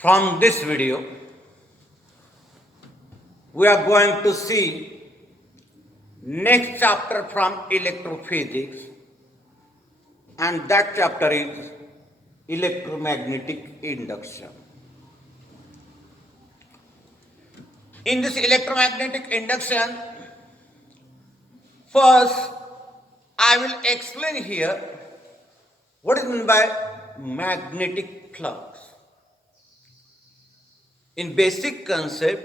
From this video, we are going to see next chapter from electrophysics, and that chapter is electromagnetic induction. In this electromagnetic induction, first I will explain here what is meant by magnetic flux. In basic concept,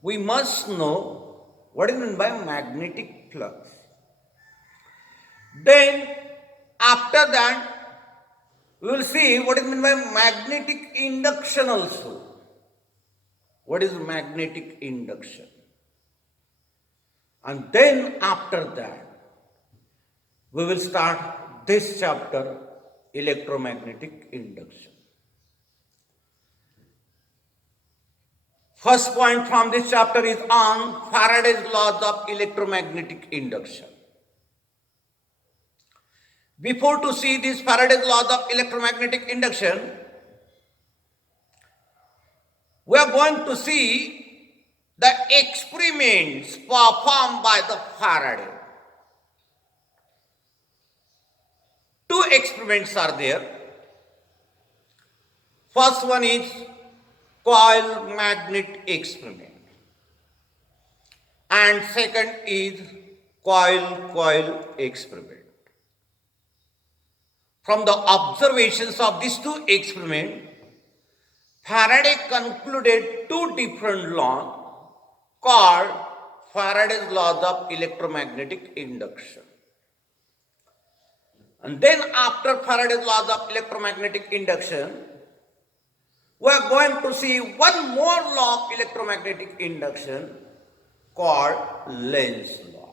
we must know what is meant by magnetic flux. Then, after that, we will see what is meant by magnetic induction also. What is magnetic induction? And then, after that, we will start this chapter, electromagnetic induction. First point from this chapter is on Faraday's laws of electromagnetic induction. Before to see these Faraday's laws of electromagnetic induction, we are going to see the experiments performed by the Faraday. Two experiments are there. First one is coil magnet experiment, and second is coil experiment. From the observations of these two experiments, Faraday concluded two different laws called Faraday's laws of electromagnetic induction. And then after Faraday's laws of electromagnetic induction, we are going to see one more law of electromagnetic induction called Lenz's law.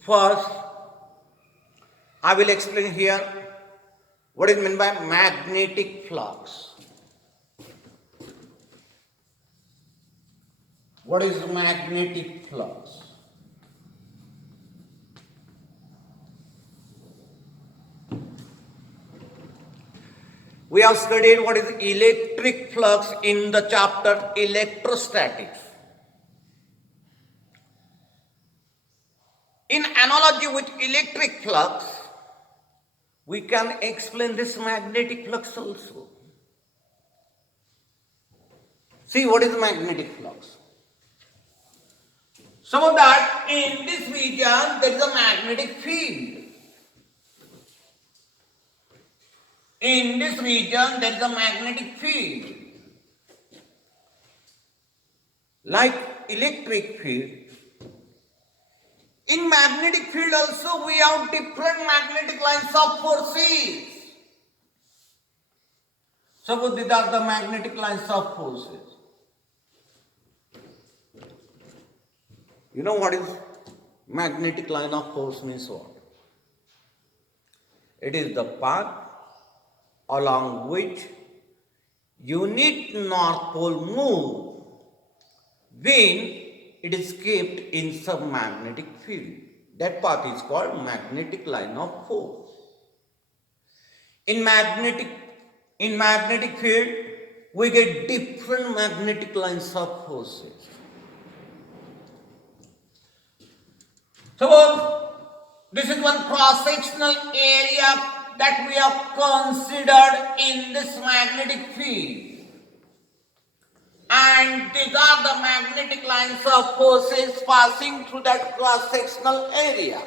First, I will explain here what is meant by magnetic flux. What is magnetic flux? We have studied what is electric flux in the chapter electrostatics. In analogy with electric flux, we can explain this magnetic flux also. See, what is magnetic flux? So that in this region there is a magnetic field. In this region there is a magnetic field. Like electric field, in magnetic field also we have different magnetic lines of forces. Suppose these are the magnetic lines of forces. You know what is magnetic line of force means what? It is the path along which unit north pole move when it is kept in some magnetic field. That path is called magnetic line of force. In magnetic field, we get different magnetic lines of forces. Suppose this is one cross-sectional area that we have considered in this magnetic field. And these are the magnetic lines of forces passing through that cross-sectional area.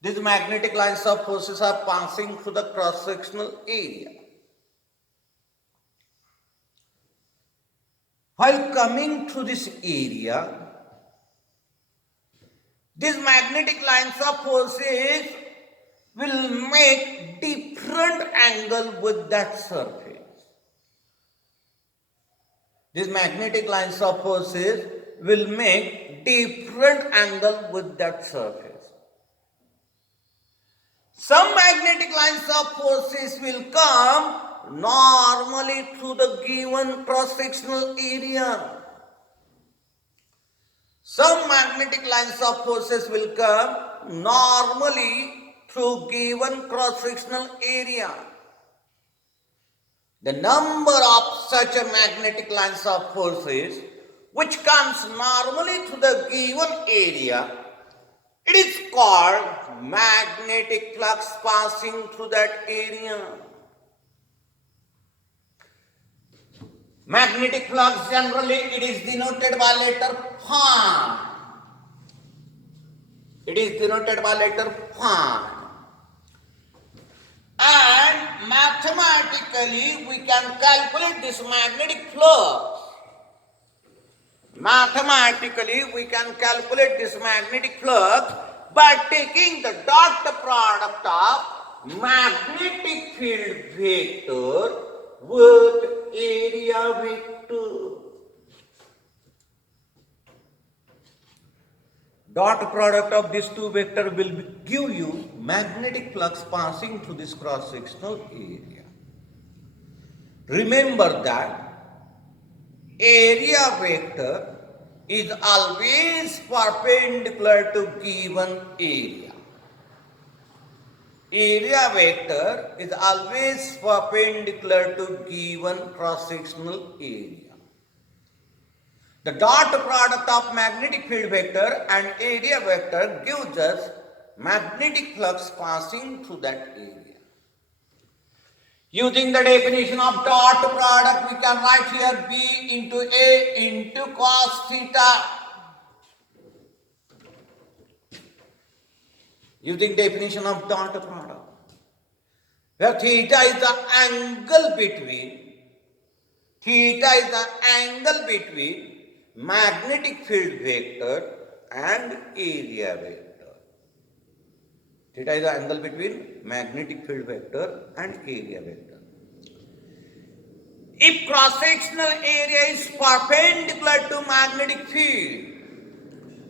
These magnetic lines of forces are passing through the cross-sectional area. While coming through this area, these magnetic lines of forces will make different angle with that surface. These magnetic lines of forces will make different angle with that surface. Some magnetic lines of forces will come normally through the given cross-sectional area. Some magnetic lines of forces will come normally through given cross-sectional area. the number of such a magnetic lines of forces which comes normally to the given area, it is called magnetic flux passing through that area. Magnetic flux generally it is denoted by letter phi. It is denoted by letter phi. And mathematically we can calculate this magnetic flux. Mathematically we can calculate this magnetic flux by taking the dot product of magnetic field vector with area vector. Dot product of these two vectors will give you magnetic flux passing through this cross-sectional area. Remember that area vector is always perpendicular to given area. Area vector is always perpendicular to given cross-sectional area. The dot product of magnetic field vector and area vector gives us magnetic flux passing through that area. Using the definition of dot product, we can write here B into A into cos theta. Using definition of dot product, where theta is the angle between magnetic field vector and area vector. Theta is the angle between magnetic field vector and area vector. If cross-sectional area is perpendicular to magnetic field,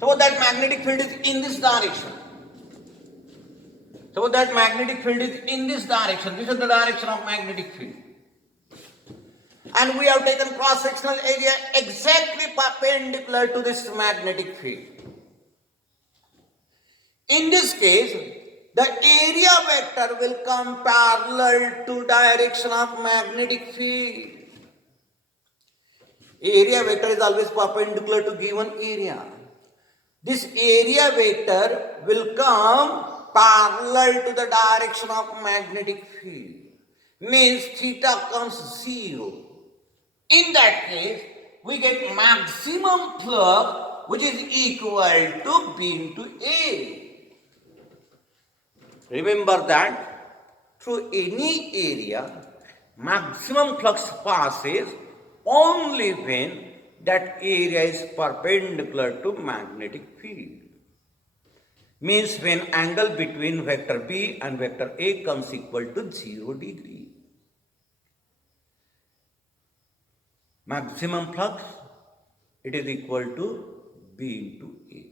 so that magnetic field is in this direction. This is the direction of magnetic field. And we have taken cross-sectional area exactly perpendicular to this magnetic field. In this case, the area vector will come parallel to direction of magnetic field. Area vector is always perpendicular to given area. This area vector will come parallel to the direction of magnetic field. Means theta comes 0. In that case, we get maximum flux which is equal to B into A. Remember that through any area, maximum flux passes only when that area is perpendicular to magnetic field. Means when angle between vector B and vector A comes equal to 0 degree. Maximum flux, it is equal to B into A.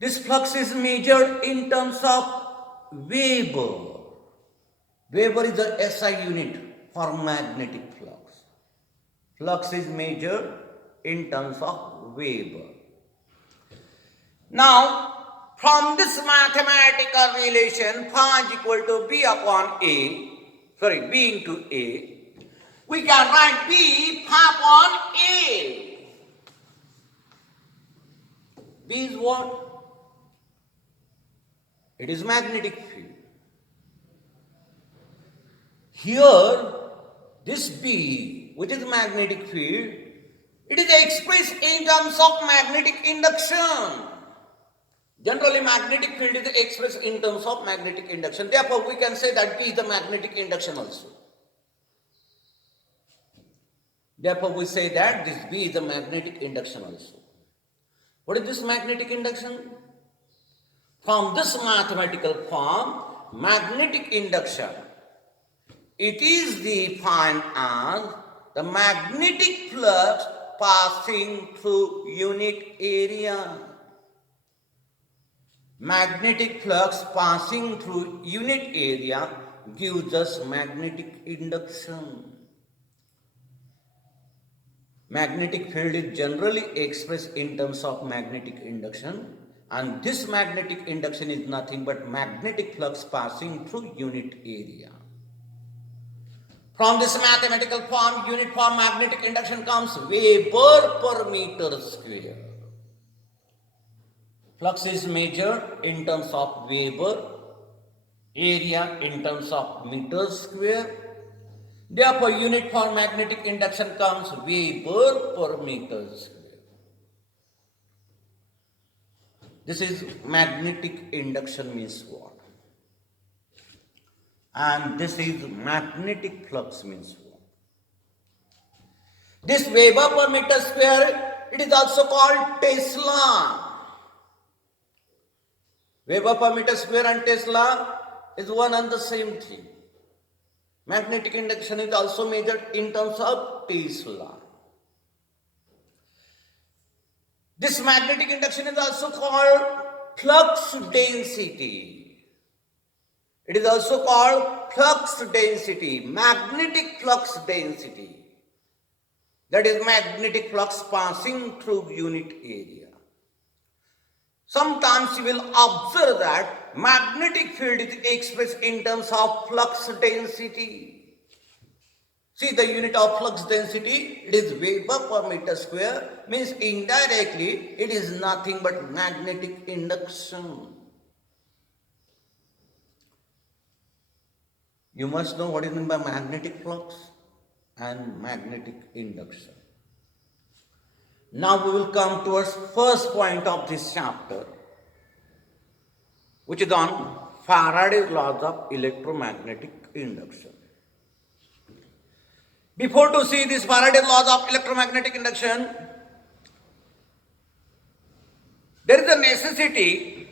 This flux is measured in terms of Weber. Weber is the SI unit for magnetic flux. Flux is measured in terms of Weber. Now, from this mathematical relation, phi is equal to B into A, we can write B phi upon A. B is what? It is magnetic field. Here, this B, which is magnetic field, it is expressed in terms of magnetic induction. Generally, magnetic field is expressed in terms of magnetic induction. Therefore, we can say that B is the magnetic induction also. Therefore, we say that this B is the magnetic induction also. What is this magnetic induction? From this mathematical form, magnetic induction, it is defined as the magnetic flux passing through unit area. Magnetic flux passing through unit area gives us magnetic induction. Magnetic field is generally expressed in terms of magnetic induction, and this magnetic induction is nothing but magnetic flux passing through unit area. From this mathematical form, unit form magnetic induction comes Weber per meter square. Flux is measured in terms of Weber, area in terms of meter square. Therefore, unit form magnetic induction comes Weber per meter square. This is magnetic induction means what? And this is magnetic flux means what? This Weber per meter square, it is also called Tesla. Weber per meter square and Tesla is one and the same thing. Magnetic induction is also measured in terms of Tesla. This magnetic induction is also called flux density. It is also called flux density, magnetic flux density. That is magnetic flux passing through unit area. Sometimes you will observe that magnetic field is expressed in terms of flux density. See, the unit of flux density, it is Weber per meter square, means indirectly it is nothing but magnetic induction. You must know what is meant by magnetic flux and magnetic induction. Now we will come towards first point of this chapter, which is on Faraday's laws of electromagnetic induction. Before to see these Faraday's laws of electromagnetic induction, there is a necessity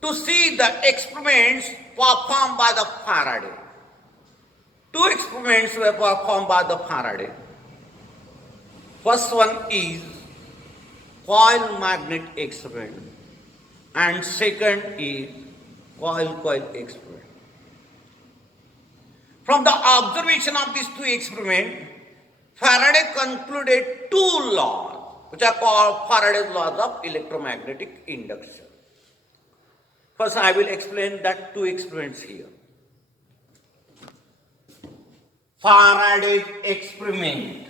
to see the experiments performed by the Faraday. Two experiments were performed by the Faraday. First one is coil magnet experiment and second is coil experiment. From the observation of these two experiments, Faraday concluded two laws, which are called Faraday's laws of electromagnetic induction. First, I will explain that two experiments here. Faraday's experiment.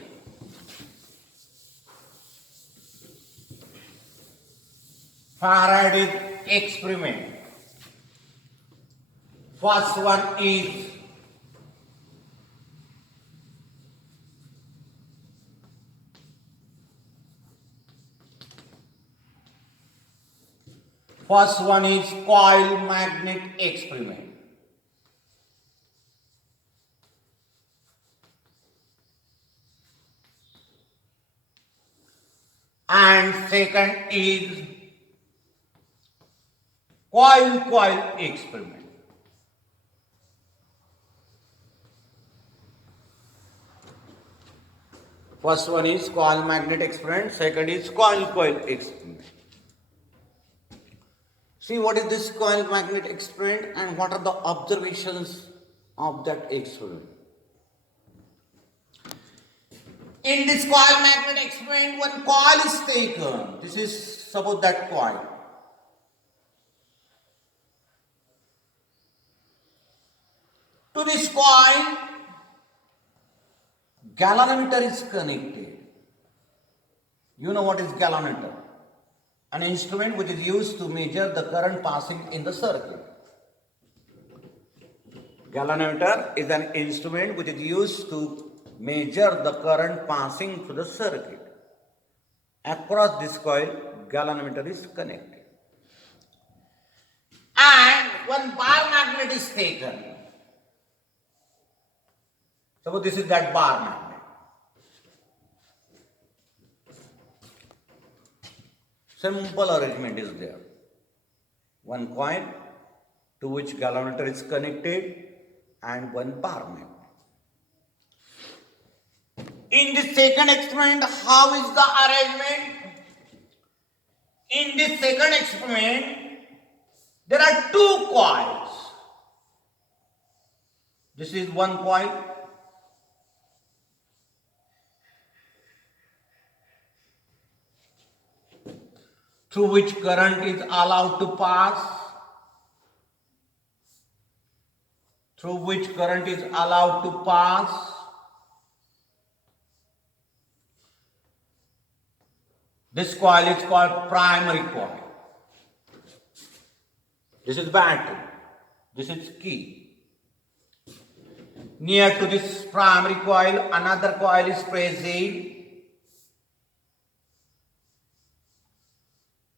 Faraday's experiment. First one is coil magnet experiment. And second is coil experiment. First one is coil magnet experiment, second is coil experiment. See what is this coil magnet experiment and what are the observations of that experiment. In this coil magnet experiment, one coil is taken. This is suppose that coil. To this coil, galvanometer is connected. You know what is galvanometer? An instrument which is used to measure the current passing in the circuit. Galvanometer is an instrument which is used to measure the current passing through the circuit. Across this coil, galvanometer is connected. And one bar magnet is taken. Suppose this is that bar magnet. Simple arrangement is there. One coil to which galvanometer is connected and one bar magnet. In the second experiment, how is the arrangement? In this second experiment, there are two coils. This is one coil. Through which current is allowed to pass. Through which current is allowed to pass. This coil is called primary coil. This is battery. This is key. Near to this primary coil, another coil is present.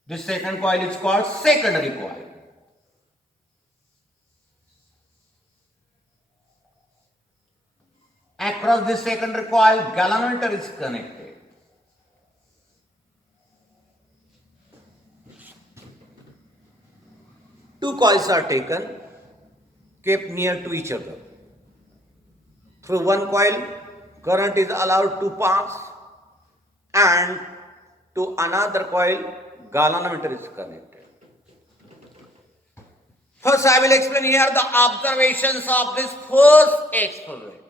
This second coil is called secondary coil. Across this secondary coil, galvanometer is connected. Two coils are taken, kept near to each other. Through one coil, current is allowed to pass, and to another coil, galvanometer is connected. First, I will explain here the observations of this first experiment.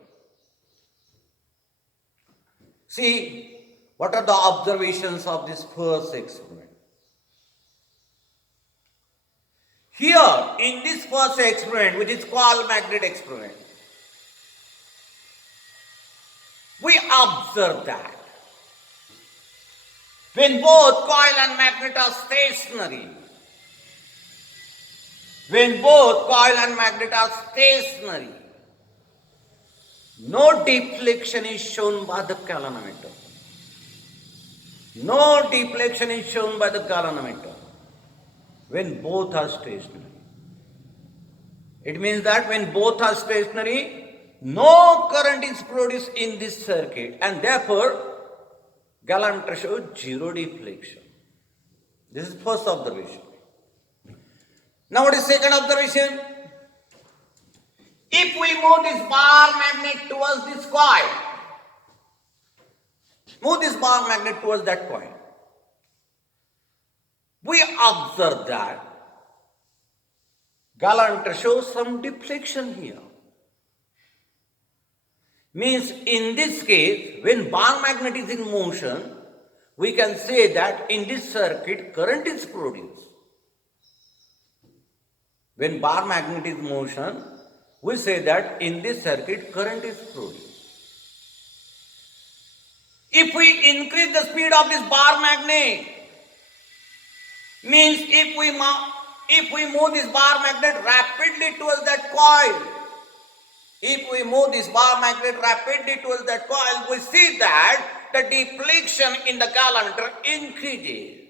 See, what are the observations of this first experiment? Here, in this first experiment, which is called magnet experiment, we observe that when both coil and magnet are stationary, no deflection is shown by the galvanometer. When both are stationary. It means that when both are stationary, no current is produced in this circuit, and therefore galvanometer shows zero deflection. This is first observation. Now what is second observation? If we move this bar magnet towards this coil, that coil, we observe that galvanometer shows some deflection here. Means in this case, when bar magnet is in motion, we can say that in this circuit current is produced. When bar magnet is in motion, we say that in this circuit current is produced. If we increase the speed of this bar magnet, means if we move this bar magnet rapidly towards that coil, we see that the deflection in the galvanometer increases.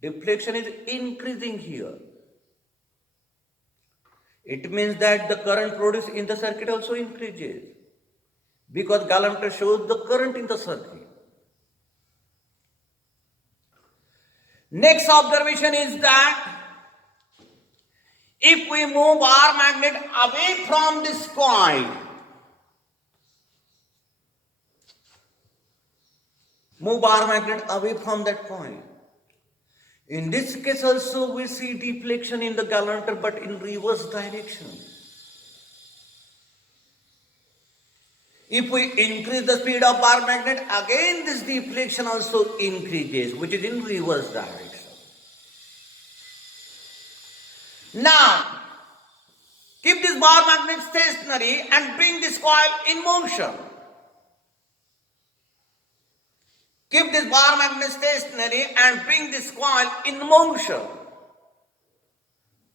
Deflection is increasing here. It means that the current produced in the circuit also increases, because galvanometer shows the current in the circuit. Next observation is that if we move bar magnet away from this coil, in this case also we see deflection in the galvanometer, but in reverse direction. If we increase the speed of bar magnet, again this deflection also increases, which is in reverse direction. Now, keep this bar magnet stationary and bring this coil in motion.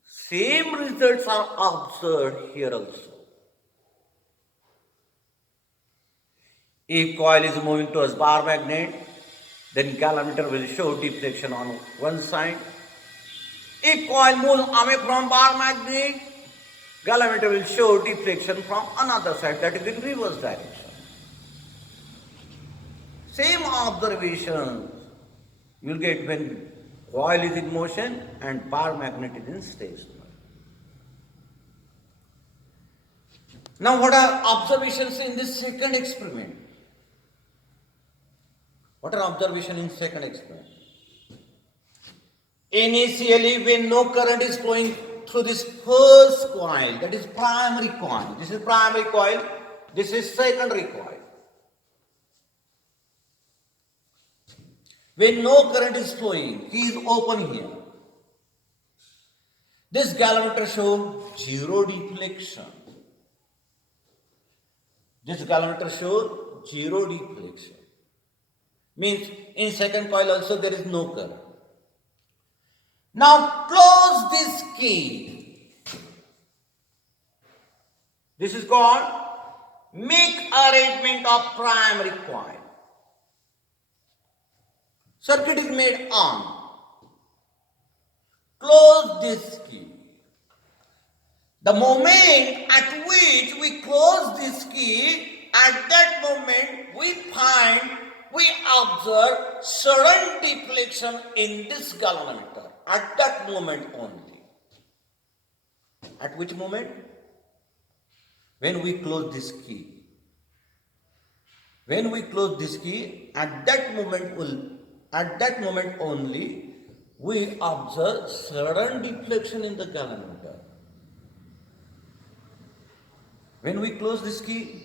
Same results are observed here also. If coil is moving towards bar magnet, then galvanometer will show deflection on one side. If coil moves away from bar magnet, galvanometer will show deflection from another side, that is in reverse direction. Same observations you will get when coil is in motion and bar magnet is in stationary. Now what are observations in this second experiment? Initially, when no current is flowing through this first coil, that is primary coil. This is primary coil, this is secondary coil. When no current is flowing, he is open here. This galvanometer shows zero deflection. Means in second coil also there is no current. Now close this key. This is called make arrangement of primary coil. Circuit is made on. Close this key. The moment at which we close this key, at that moment we observe sudden deflection in this galvanometer. At that moment only. At which moment? When we close this key. When we close this key, at that moment only, we observe sudden deflection in the galvanometer. When we close this key,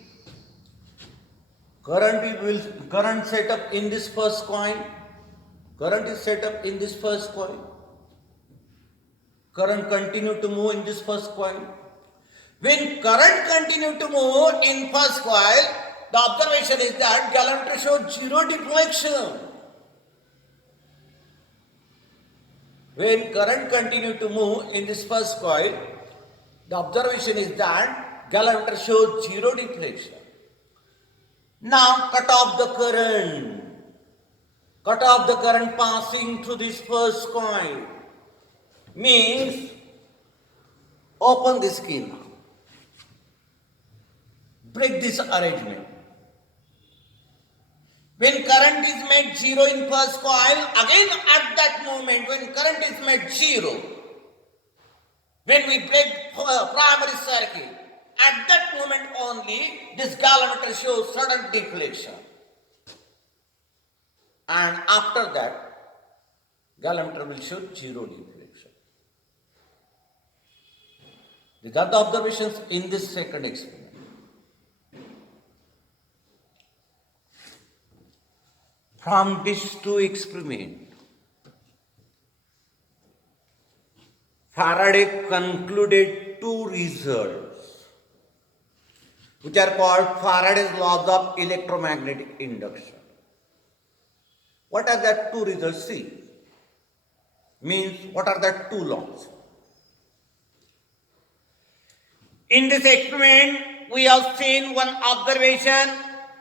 current set up in this first coil. Current is set up in this first coil. Current continue to move in this first coil. When current continue to move in first coil, the observation is that galvanometer shows zero deflection. When current continue to move in this first coil, the observation is that galvanometer shows zero deflection. Now cut off the current. Cut off the current passing through this first coil. Means open this key now. Break this arrangement. When current is made zero in first coil, again at that moment when current is made zero, when we break primary circuit, at that moment only this galvanometer shows sudden deflection. And after that, galvanometer will show zero deflection. These are the observations in this second experiment. From these two experiments, Faraday concluded two results, which are called Faraday's laws of electromagnetic induction. What are the two results? See, means what are the two laws? In this experiment, we have seen one observation.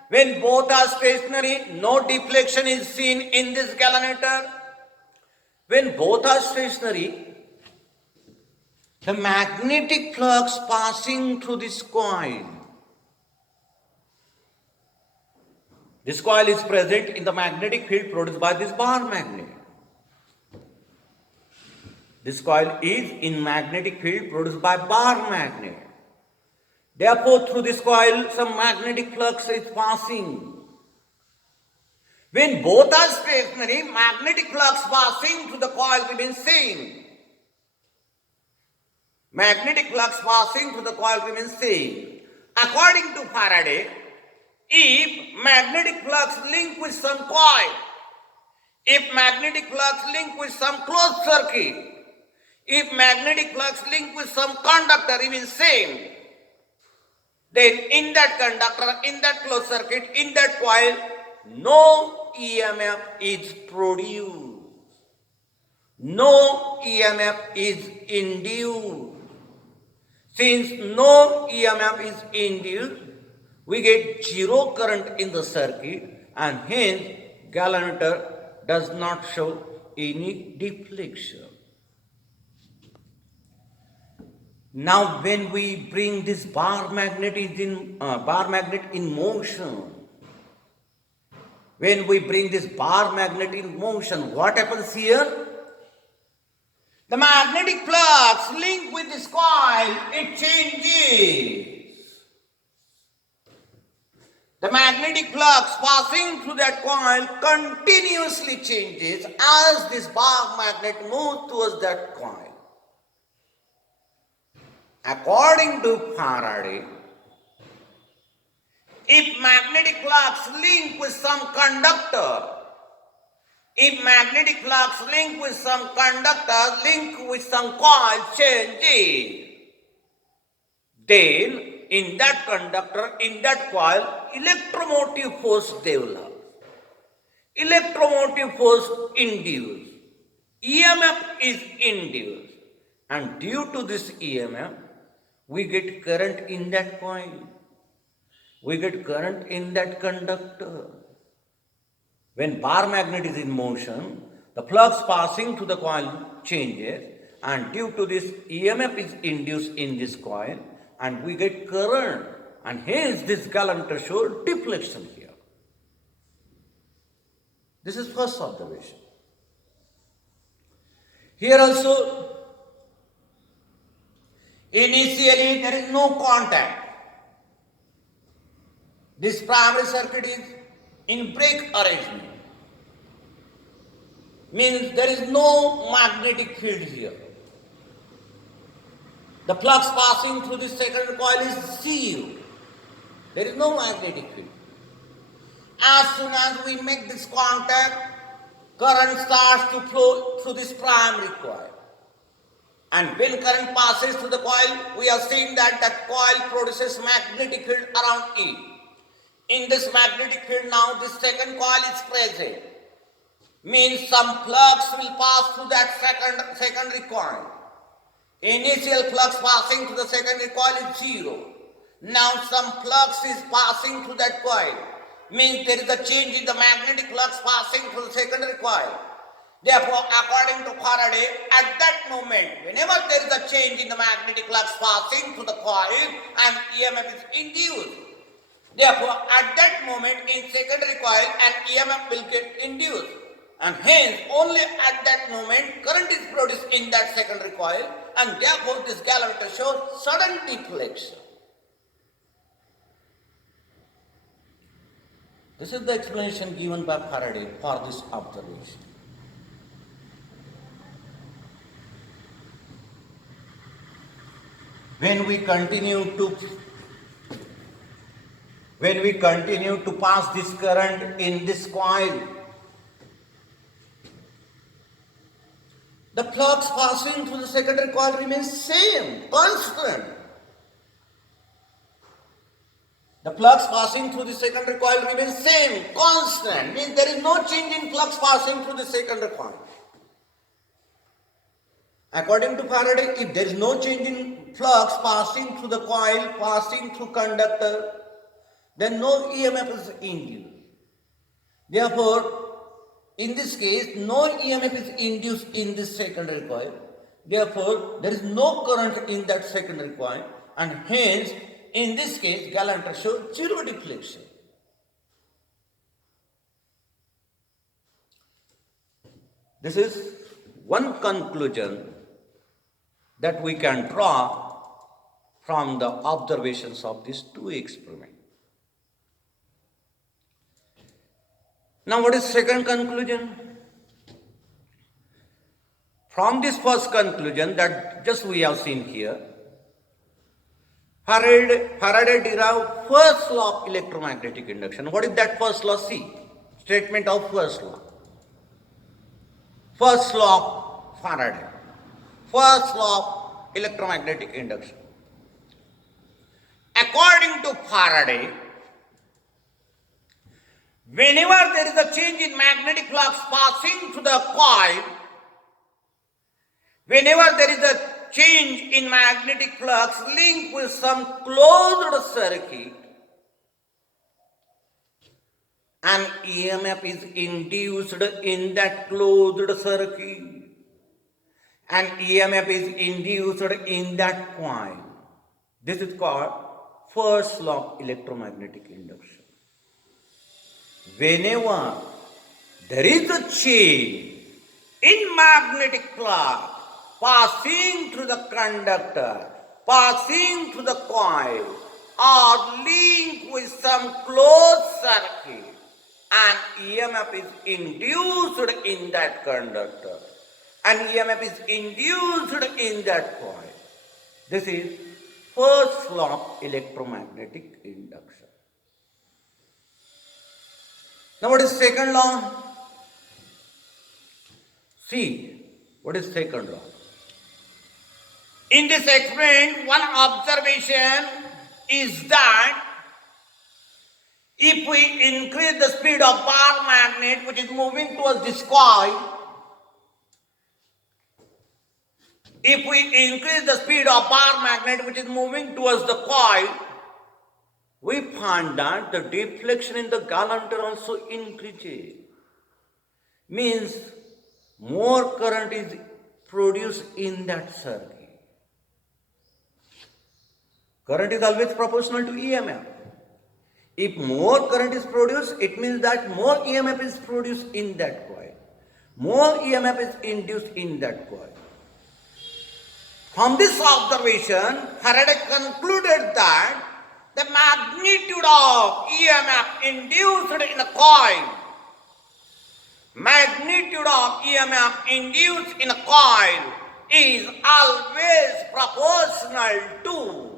When both are stationary, no deflection is seen in this galvanometer. When both are stationary, the magnetic flux passing through this coil. This coil is present in the magnetic field produced by this bar magnet. This coil is in magnetic field produced by bar magnet. Therefore, through this coil, some magnetic flux is passing. When both are stationary, magnetic flux passing through the coil remains same. Magnetic flux passing through the coil remains same. According to Faraday, if magnetic flux link with some coil, if magnetic flux link with some closed circuit, if magnetic flux link with some conductor remains same, then in that conductor, in that closed circuit, in that coil, no EMF is produced. No EMF is induced. Since no EMF is induced, we get zero current in the circuit and hence galvanometer does not show any deflection. Now when we bring this bar magnet in motion, when we bring this bar magnet in motion, what happens here? The magnetic flux linked with this coil, it changes. The magnetic flux passing through that coil continuously changes as this bar magnet moves towards that coil. According to Faraday, if magnetic flux link with some conductor, if magnetic flux link with some conductor, link with some coil changes, then in that conductor, in that coil, electromotive force develops. electromotive force induced. EMF is induced. And due to this EMF, we get current in that coil. We get current in that conductor. When bar magnet is in motion, the flux passing through the coil changes, and due to this, EMF is induced in this coil, and we get current, and hence this Galanter shows deflection here. This is first observation. Here also, initially there is no contact. This primary circuit is in break arrangement. Means there is no magnetic field here. The flux passing through the secondary coil is zero. There is no magnetic field. As soon as we make this contact, current starts to flow through this primary coil. And when current passes through the coil, we have seen that the coil produces magnetic field around it. In this magnetic field now, this second coil is present. Means some flux will pass through that secondary coil. Initial flux passing through the secondary coil is zero. Now some flux is passing through that coil. Means there is a change in the magnetic flux passing through the secondary coil. Therefore, according to Faraday, at that moment, whenever there is a change in the magnetic flux passing through the coil, an EMF is induced. Therefore, at that moment in secondary coil, an EMF will get induced. And hence, only at that moment, current is produced in that secondary coil, and therefore this Galanter shows sudden deflection. This is the explanation given by Faraday for this observation. When we continue to pass this current in this coil, the flux passing through the secondary coil remains same, constant. The flux passing through the secondary coil remains same, constant. Means there is no change in flux passing through the secondary coil. According to Faraday, if there is no change in flux passing through the coil, passing through conductor, then no EMF is induced. Therefore, in this case, no EMF is induced in this secondary coil. Therefore, there is no current in that secondary coil, and hence, in this case, Galanter shows zero deflection. This is one conclusion that we can draw from the observations of these two experiments. Now, what is second conclusion? From this first conclusion that just we have seen here, Faraday derived first law of electromagnetic induction. What is that first law? See, statement of first law. First law of Faraday. First law of electromagnetic induction. According to Faraday, whenever there is a change in magnetic flux passing through the coil, whenever there is a change in magnetic flux linked with some closed circuit, an EMF is induced in that closed circuit. An EMF is induced in that coil. This is called first law of electromagnetic induction. Whenever there is a change in magnetic flux passing through the conductor, passing through the coil, or linked with some closed circuit, an EMF is induced in that conductor. An EMF is induced in that coil. This is first law of electromagnetic induction. Now what is second law? See, what is second law? In this experiment, one observation is that If we increase the speed of bar magnet which is moving towards this coil, if we increase the speed of bar magnet which is moving towards the coil, we find that the deflection in the gallanter also increases. Means more current is produced in that circuit. Current is always proportional to EMF. If more current is produced, it means that more EMF is produced in that coil. More EMF is induced in that coil. From this observation, Faraday concluded that the magnitude of EMF induced in a coil, is always proportional to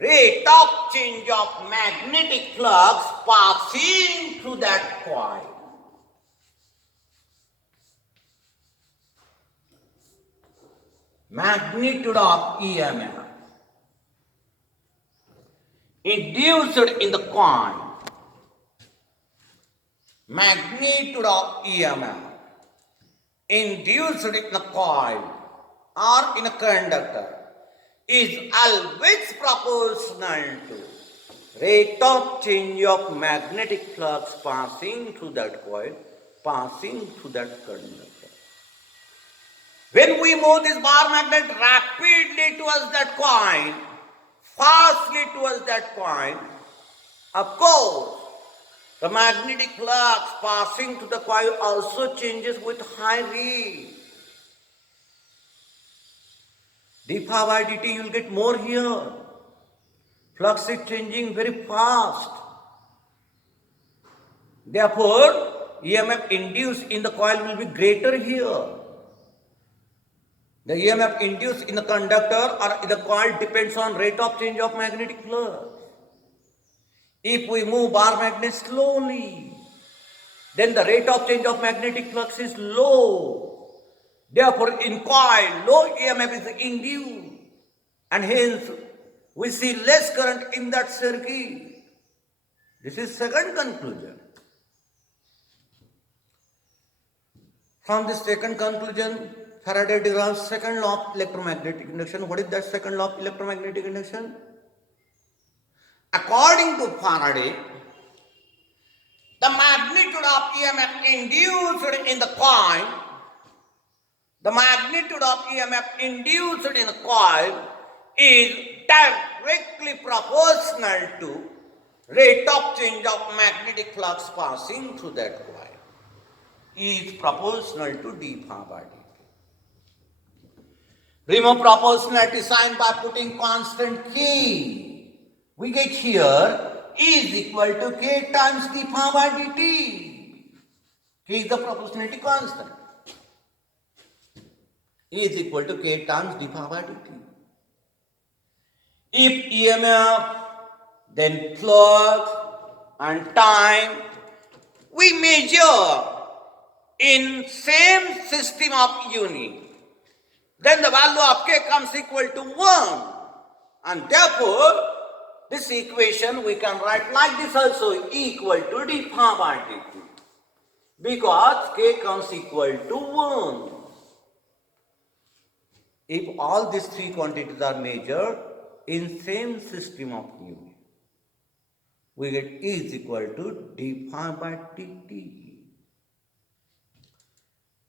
rate of change of magnetic flux passing through that coil. Magnitude of EMF induced in the coil, magnitude of EMF induced in the coil or in a conductor is always proportional to rate of change of magnetic flux passing through that coil, passing through that conductor. When we move this bar magnet rapidly towards that coil, fastly towards that coil, of course, the magnetic flux passing through the coil also changes with high rate. d phi by dt, you will get more here. Flux is changing very fast. Therefore, EMF induced in the coil will be greater here. The EMF induced in the conductor or in the coil depends on rate of change of magnetic flux. If we move bar magnet slowly, then the rate of change of magnetic flux is low. Therefore, in coil, low EMF is induced, and hence we see less current in that circuit. This is second conclusion. From this second conclusion, Faraday derives second law of electromagnetic induction. What is that second law of electromagnetic induction? According to Faraday, the magnitude of EMF induced in the coil, is directly proportional to rate of change of magnetic flux passing through that coil. Is proportional to d phi by dt. Remove proportionality sign by putting constant k. We get here is equal to k times d phi by dt. K is the proportionality constant. Is equal to k times d phi by dt. If EMF, then flux and time we measure in same system of unit, then the value of k comes equal to 1. And therefore, this equation we can write like this also, equal to d phi by dt. Because k comes equal to 1. If all these three quantities are measured in same system of unit, we get E is equal to d phi by dt.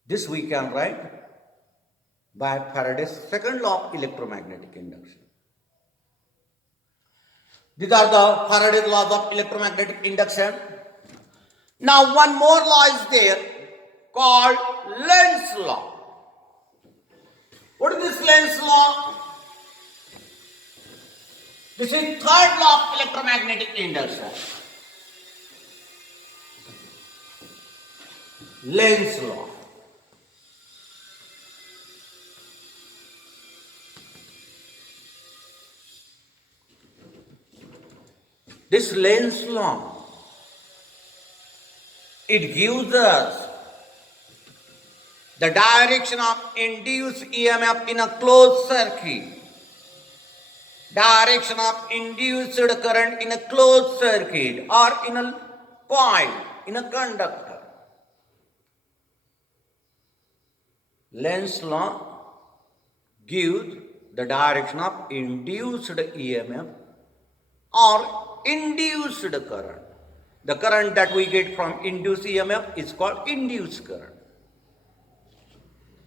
This we can write by Faraday's second law of electromagnetic induction. These are the Faraday's laws of electromagnetic induction. Now one more law is there called Lenz's law. What is this Lenz's law? This is third law of electromagnetic induction. Lenz's law. This Lenz's law, it gives us the direction of induced EMF in a closed circuit. direction of induced current in a closed circuit or in a coil, in a conductor. Lenz's law gives the direction of induced EMF or induced current. The current that we get from induced EMF is called induced current.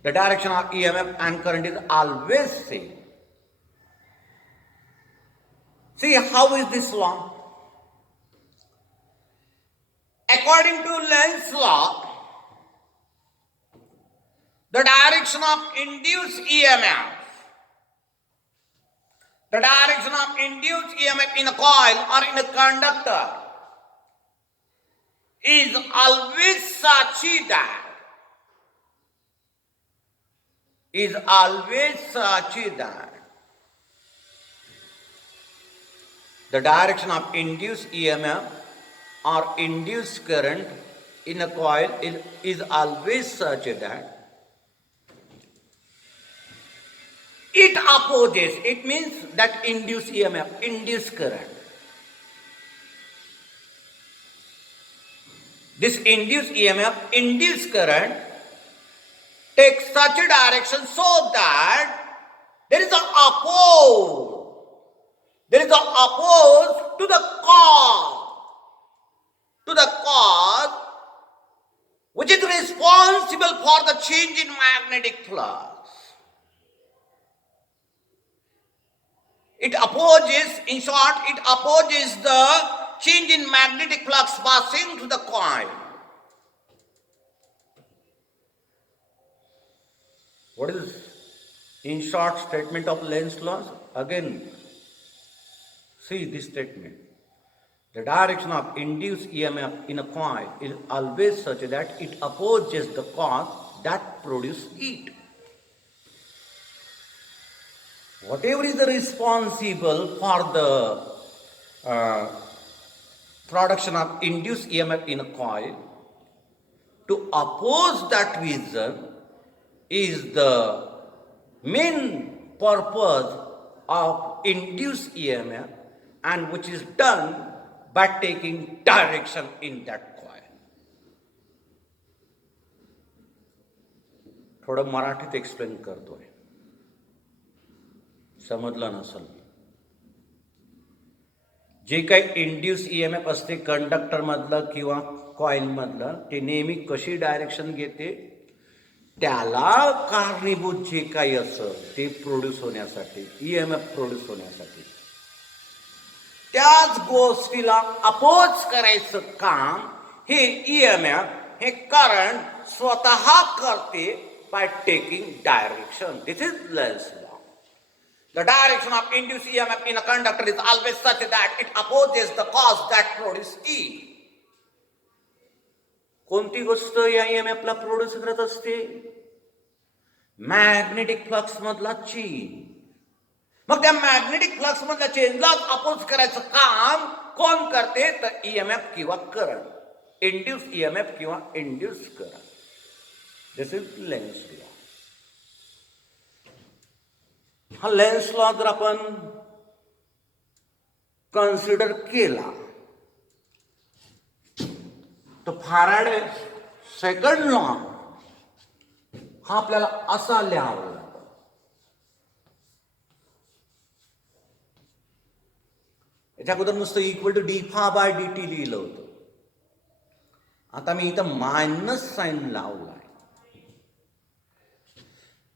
The direction of EMF and current is always same. See, how is this law? According to Lenz's law, the direction of induced EMF, the direction of induced EMF in a coil or in a conductor is always such that the direction of induced EMF or induced current in a coil is always such that it opposes, it means that induced EMF, induced current. This induced EMF, induced current takes such a direction so that there is an oppose. There is an oppose to the cause which is responsible for the change in magnetic flux. It opposes, in short, it opposes the change in magnetic flux passing through the coil. What is, in short, statement of Lenz's laws? Again, see this statement. The direction of induced EMF in a coil is always such that it opposes the cause that produces it. Whatever is responsible for the production of induced EMF in a coil, to oppose that reason is the main purpose of induced EMF, and which is done by taking direction in that coil. थोडं मराठीत explain करतोय, समजलं नसेल. जे काही induce EMF असते conductor मधलं किंवा coil मधलं, ते नेहमी कशी डायरेक्शन घेते, त्याला कारणीभूत जे काही असं ते प्रोड्यूस होण्यासाठी, EMF प्रोड्यूस होण्यासाठी, त्याच गोष्टीला अपोज करायचं काम हे EMF, हे करंट स्वतः करते by taking direction. This is Lenz's law. The direction of induced EMF in a conductor is always such that it opposes the cause that produces it. कोणती गोष्ट या EMF ला प्रोड्यूस करत असते? Magnetic flux मधला change. मग त्या magnetic flux मधल्या चेंजला oppose करायचं काम कोण करते? तर EMF किंवा करंट, इंड्यूस EMF किंवा induce current. This is lens law. हा लेन्स लॉ जर आपण कन्सिडर केला तर फॅराडे सेकंड लॉ हा आपल्याला असा लिहावा लागतो. याच्या अगोदर नुसतं इक्वल टू d∅dt लिहिलं होतं. आता मी इथं मायनस साइन लावलाय.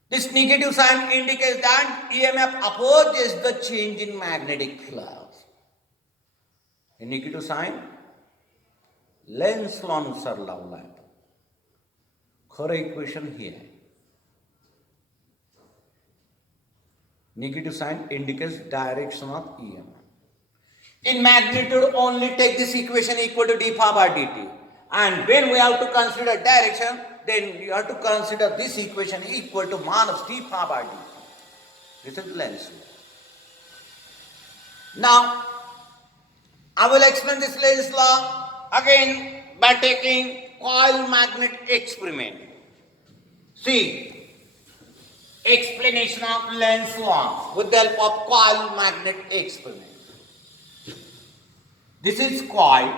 This negative sign indicates that EMF opposes the change in magnetic flux. A negative sign Lenz's law नुसार लावला आहे. खरं इक्वेशन हे आहे. Negative sign indicates direction of EMF. In magnitude, only take this equation equal to d∅dt. And when we have to consider direction, then you have to consider this equation equal to minus d∅dt. This is Lenz's law. Now, I will explain this Lenz's law again by taking coil magnet experiment. See, explanation of Lenz's law with the help of coil magnet experiment. This is coil.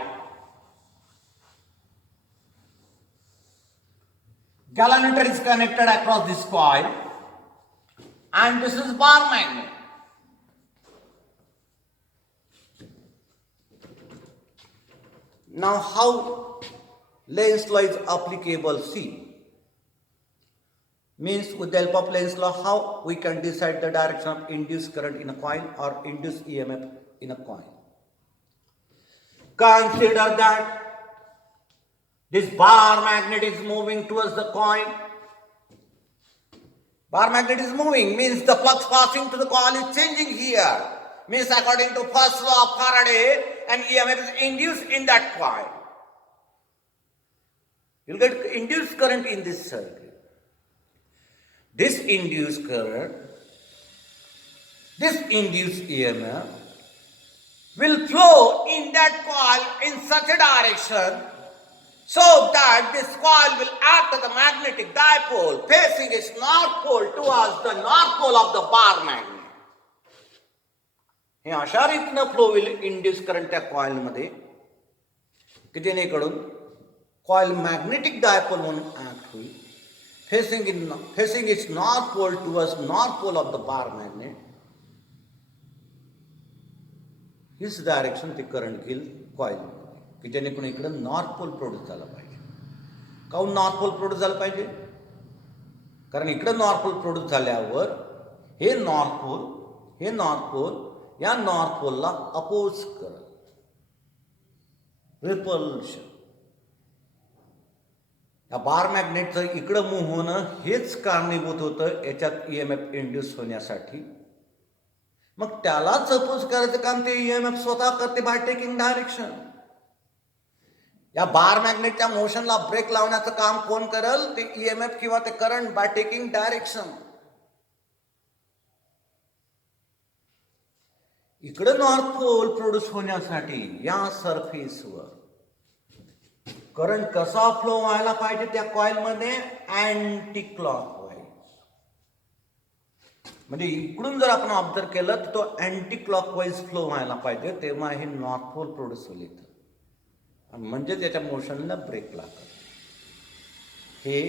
Galvanometer is connected across this coil, and this is bar magnet. Now, how Lenz's law is applicable? See. Means with the help of Lenz's law, how we can decide the direction of induced current in a coil or induced EMF in a coil. Consider that this bar magnet is moving towards the coil. Bar magnet is moving, means the flux passing to the coil is changing here. Means according to first law of Faraday, an EMF is induced in that coil. You'll get induced current in this circuit. This induced current, this induced EMF will flow in that coil in such a direction so that this coil will act as a magnetic dipole facing its north pole towards the north pole of the bar magnet. हे अशा रीतीनं flow होईल induce current त्या कॉइलमध्ये की जेणेकरून coil magnetic dipole म्हणून act होईल facing its north pole towards north pole of the bar magnet. This direction ते current घेईल कॉइल की जेणेकरून इकडे नॉर्थ पोल प्रोड्यूस झाला पाहिजे. काहून नॉर्थ पोल प्रोड्यूस झाला पाहिजे? कारण इकडे नॉर्थ पोल प्रोड्यूस झाल्यावर हे नॉर्थ पोल या नॉर्थ पोलला अपोज करत, रिपल्शन. या बार मॅग्नेटचं इकडं मूव्ह होणं हेच कारणीभूत होतं याच्यात ईएमएफ इंड्यूस होण्यासाठी. मग त्यालाच अपोज करायचं काम ते ईएमएफ स्वतः करते बाय टेकिंग डायरेक्शन. या बार मॅग्नेटच्या मोशनला ब्रेक लावण्याचं काम कोण करेल? ते ईएमएफ किंवा ते करंट बाय टेकिंग डायरेक्शन. इकडे नॉर्थ पोल प्रोड्यूस होण्यासाठी या सरफेसवर करंट कसा फ्लो व्हायला पाहिजे त्या कॉइलमध्ये? Anti clockwise. म्हणजे इकडून जर आपण ऑब्झर्व केलं तर तो अँटी क्लॉकवाईज फ्लो व्हायला पाहिजे, तेव्हा हे नॉर्थ पोल प्रोड्यूस होईल इथं, म्हणजे त्याच्या मोशनला ब्रेक लागत. हे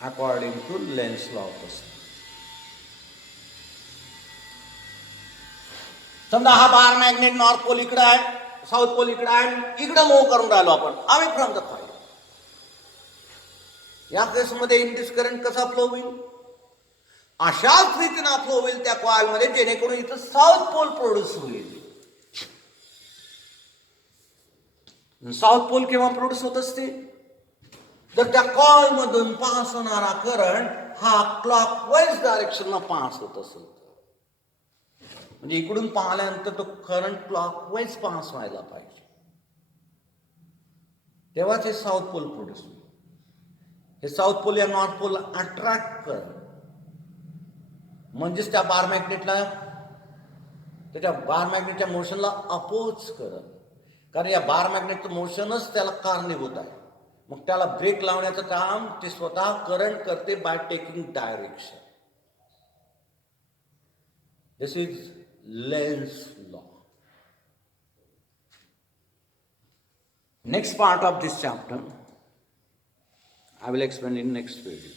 अकॉर्डिंग टू लेन्स लॉ असतं. समजा हा बार मॅग्नेट नॉर्थ पोल इकडे आहे, साऊथ पोल इकडे आहे, इकडे मूव्ह करून राहिलो आपण अवे फ्रॉम द कॉइल. या केसमध्ये इंड्यूस करंट कसा फ्लो होईल? अशाच रीतीने फ्लो होईल त्या कॉइलमध्ये जेणेकरून इथं साऊथ पोल प्रोड्यूस होईल. साऊथ पोल केव्हा प्रोड्यूस होत असते? जर त्या कॉइल मधून पास होणारा करंट हा क्लॉकवाईज डायरेक्शनला पास होत असेल, म्हणजे इकडून पाहिल्यानंतर तो करंट क्लॉकवाईज पास व्हायला पाहिजे, तेव्हाच हे साऊथ पोल प्रोड्यूस होईल. हे साऊथ पोल या नॉर्थ पोल अट्रॅक्ट कर, म्हणजेच त्या बार मॅग्नेटला त्याच्या बार मॅग्नेटच्या मोशनला अपोज करत. कारण या बार मॅग्नेटचं मोशनच त्याला कारणीभूत आहे. मग त्याला ब्रेक लावण्याचं काम ते स्वतः करंट करते by taking direction. This is Lenz's law. Next part of this chapter I will explain in next video.